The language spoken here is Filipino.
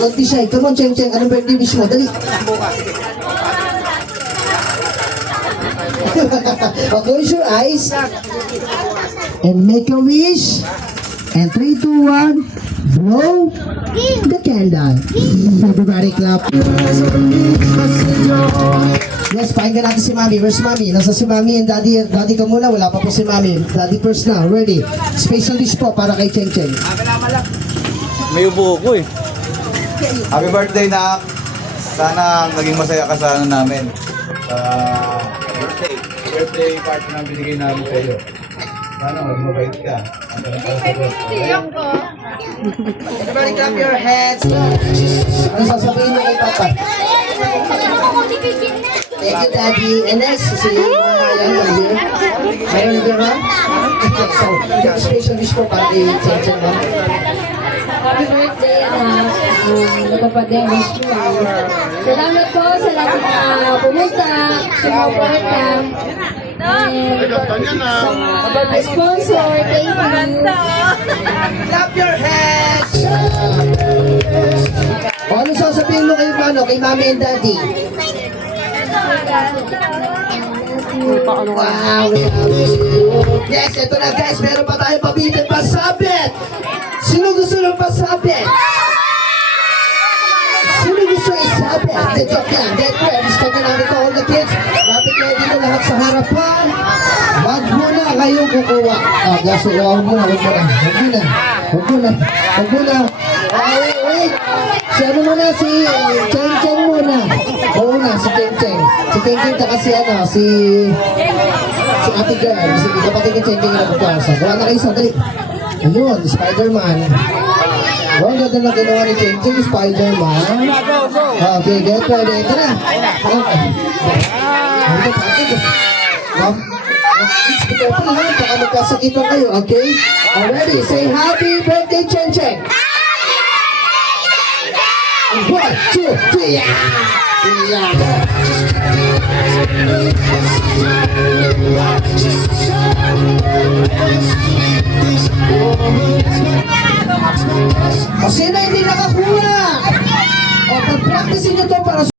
Don't be shy. Come on, Cheng Cheng. Anong birthday wish mo? Dali. Close your eyes and make a wish. And 3, 2, 1, blow the candle. Everybody clap. Yes, pakinggan natin si Mami. Where's Mami? Nasa si Mami and Daddy. Daddy ka muna. Wala pa po si Mami. Daddy first now. Ready? Special wish po para kay Cheng Cheng. May ubo ko eh. Happy birthday, Nak. Sana naging masaya ka sa ano namin. Sa birthday party na binigay namin sa iyo. Sana maging mabait ka. Everybody clap your hands. Ano sasabihin mo kay Papa? Thank you, Daddy. And next, si Mama yan, Oliver. Mayroon na ba? So, special wish po para kay Cheng Cheng, ma'am. Happy birthday, anak. Napapademish ko. Salamat po sa lahat na pumunta, sumuporta. And sa sponsor, thank you. Clap your hands! O, ano sasabihin mo kay Mano, kay Mami and Daddy? Wow! Yes, ito na guys, meron pa tayo pabitin pasabit! Sino gusto ng pasabit? Sino gusto isabit? Hindi, joke yan. Get ready. Start na natin to all the kids. Lapit kayo dito lahat sa harapan. Wag mo na kayong kukuha. Gaso, wag mo na. Wait. Si ano muna, si Cheng Cheng muna. Oo na, si Cheng Cheng. Si Cheng Cheng kasi si Ate Girl. Si kapatid ni Cheng Cheng na pagkasa. Wala na kayo sandali. Ayun, Spider-Man. Oh, ang ganda na ginawa ni Cheng Cheng, Spider-Man. Okay, get ready. Ito na. Be careful ha, baka magkasakitan kayo, okay? Already, say happy birthday, Cheng Cheng. 1, 2, 3, yeah! O sino hindi nakakuha? O pag-practice nyo to para